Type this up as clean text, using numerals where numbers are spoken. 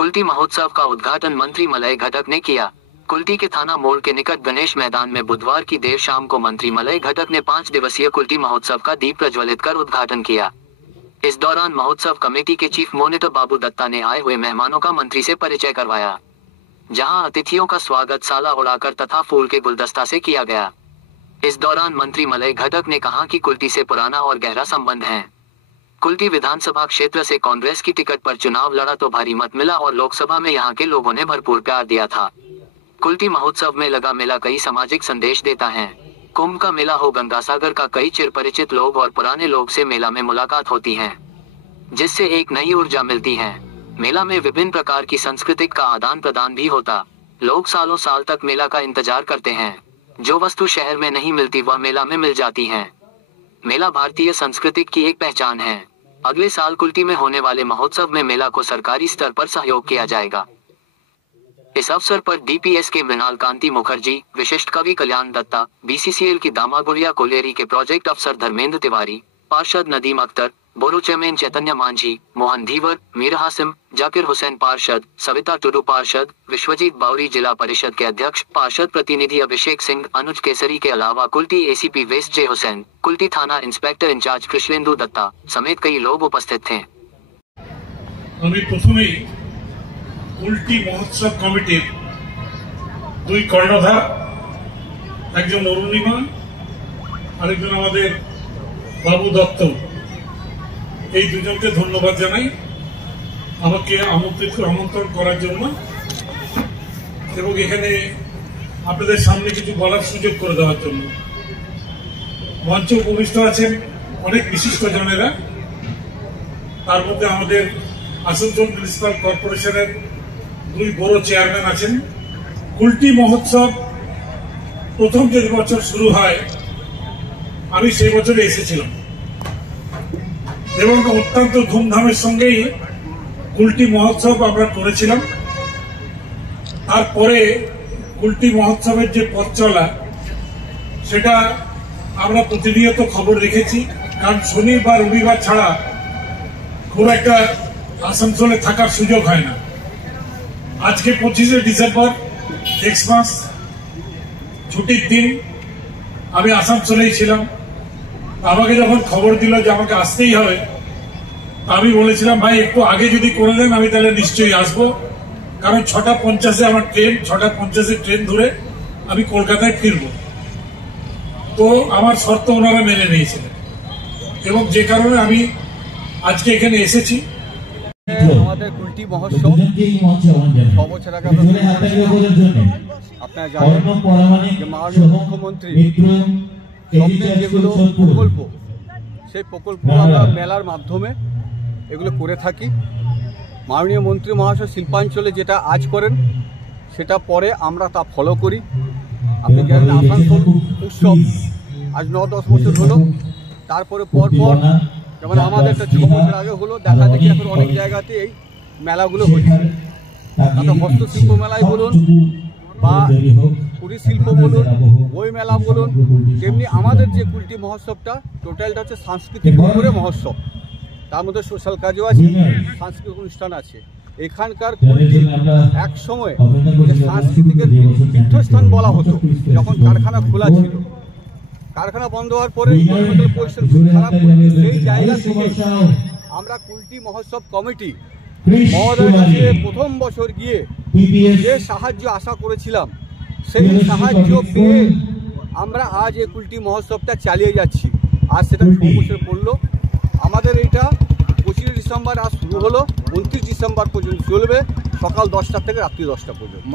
कुल्टी महोत्सव का उद्घाटन मंत्री मलय घटक ने किया। कुल्टी के थाना मोड़ के निकट गणेश मैदान में बुधवार की देर शाम को मंत्री मलय घटक ने 5 दिवसीय कुल्टी महोत्सव का दीप प्रज्वलित कर उद्घाटन किया। इस दौरान महोत्सव कमेटी के चीफ मॉनिटर बाबू दत्ता ने आए हुए मेहमानों का मंत्री से परिचय करवाया, जहां अतिथियों का स्वागत साला उड़ाकर तथा फूल के गुलदस्ता से किया गया। इस दौरान मंत्री मलय घटक ने कहा कि कुल्टी से पुराना और गहरा संबंध है। कुल्टी विधानसभा क्षेत्र से कांग्रेस की टिकट पर चुनाव लड़ा तो भारी मत मिला और लोकसभा में यहां के लोगों ने भरपूर प्यार दिया था। कुल्टी महोत्सव में लगा मेला कई सामाजिक संदेश देता है। कुंभ का मेला हो, गंगासागर का कई चिरपरिचित लोग और पुराने लोग से मेला में मुलाकात होती है, जिससे एक नई ऊर्जा मिलती है। मेला में विभिन्न प्रकार की सांस्कृतिक का आदान प्रदान भी होता। लोग सालों साल तक मेला का इंतजार करते हैं। जो वस्तु शहर में नहीं मिलती वह मेला में मिल जाती है। मेला भारतीय संस्कृति की एक पहचान है। अगले साल कुल्टी में होने वाले महोत्सव में मेला को सरकारी स्तर पर सहयोग किया जाएगा। इस अवसर पर डीपीएस के मृणाल कांति मुखर्जी, विशिष्ट कवि कल्याण दत्ता, बीसीसीएल की दामागुड़िया कोलेरी के प्रोजेक्ट अफसर धर्मेंद्र तिवारी, पार्षद नदीम अख्तर, बोरो चेयरमैन चैतन्य मांझी, मोहन धीवर, मीर हासिम, जाकिर हुसैन पार्षद, सविता टुडू पार्षद, विश्वजीत बावरी जिला परिषद के अध्यक्ष, पार्षद प्रतिनिधि अभिषेक सिंह, अनुज केसरी के अलावा कुल्टी एसीपी वेस्ट जे हुसैन, कुल्टी थाना इंस्पेक्टर इंचार्ज कृष्णेंदु दत्ता समेत कई लोग उपस्थित थे। कुल्टी महोत्सव कमिटिर दुई कर्णधार, एकजन अरुणिमा आरेकजन आमादेर बाबू दत्त, এই দুজনকে ধন্যবাদ জানাই আমাকে আমন্ত্রণ করার জন্য এবং এখানে আপনাদের সামনে কিছু বলার সুযোগ করে দেওয়ার জন্য। মঞ্চে উপবিষ্ট আছেন অনেক বিশিষ্ট জনেরা, তার মধ্যে আমাদের আসানসোল মিউনিসিপাল কর্পোরেশনের দুই বড় চেয়ারম্যান আছেন। কুল্টি মহোৎসব প্রথম যে বছর শুরু হয় আমি সেই বছরে এসেছিলাম এবং অত্যন্ত ধুমধামের সঙ্গেই কুল্টি মহোৎসব আমরা করেছিলাম। তারপরে কুল্টি মহোৎসবের যে পথ চলা সেটা আমরা প্রতিনিয়ত খবর রেখেছি, কারণ শনি বা রবিবার ছাড়া খুব একটা আসানসোলে থাকার সুযোগ হয় না। আজকে 25শে ডিসেম্বর এক্সমাস ছুটির দিন, আমি আসানসোলেই ছিলাম। আমাকে যখন খবর দিল যে আমাকে আসতেই হবে, আমি বলেছিলাম ভাই একটু আগে যদি করে দেন আমি তাহলে নিশ্চয়ই আসবো, কারণ 6:50 আমার ট্রেন, 6:50 ট্রেন ধরে আমি কলকাতায় ফিরবো। তো আমার শর্ত ওনারা মেনে নিয়েছিলেন এবং যে কারণে আমি আজকে এখানে এসেছি। আমাদের কুল্টি মহোৎসব 6 বছর আগে আপনারা জানেন যে মাননীয় মুখ্যমন্ত্রী স্বপ্নের যেগুলো প্রকল্প, সেই প্রকল্প আমরা মেলার মাধ্যমে এগুলো করে থাকি। মাননীয় মন্ত্রী মহাশয় শিল্পাঞ্চলে যেটা আজ করেন সেটা পরে আমরা তা ফলো করি। আপনি জানেন আসানসোল উৎসব আজ 9-10 বছর হলো, তারপরে পরপর যেমন আমাদের একটা 6 বছর আগে হলো, দেখা দেখি এখন অনেক জায়গাতে এই মেলাগুলো হচ্ছে। তাতে হস্তশিল্প মেলায় বলুন বা কুটির শিল্প বলুন, বই মেলা বলুন, তেমনি আমাদের যে কুল্টি মহোৎসবটা টোটালটা হচ্ছে সাংস্কৃতিক উপরে মহোৎসব। তার মধ্যে সোশ্যাল কাজও আছে, সাংস্কৃতিক অনুষ্ঠান আছে। এখানকার কুল্টি এক সময় সাংস্কৃতিকের তীর্থস্থান বলা হতো যখন কারখানা খোলা ছিল। কারখানা বন্ধ হওয়ার পরে পরিস্থিতি খুব খারাপ, সেই জায়গা থেকে আমরা কুল্টি মহোৎসব কমিটি মহোদয়ের কাছে প্রথম বছর গিয়ে যে সাহায্য আশা করেছিলাম সেই সাহায্য পেয়ে আমরা আজ এই কুল্টি মহোৎসবটা চালিয়ে যাচ্ছি। আজ সেটা 6 বছর পড়লো। আমাদের এইটা 25 ডিসেম্বর আজ শুরু হলো, 29 ডিসেম্বর পর্যন্ত চলবে, সকাল 10টা থেকে রাত্রি 10টা পর্যন্ত।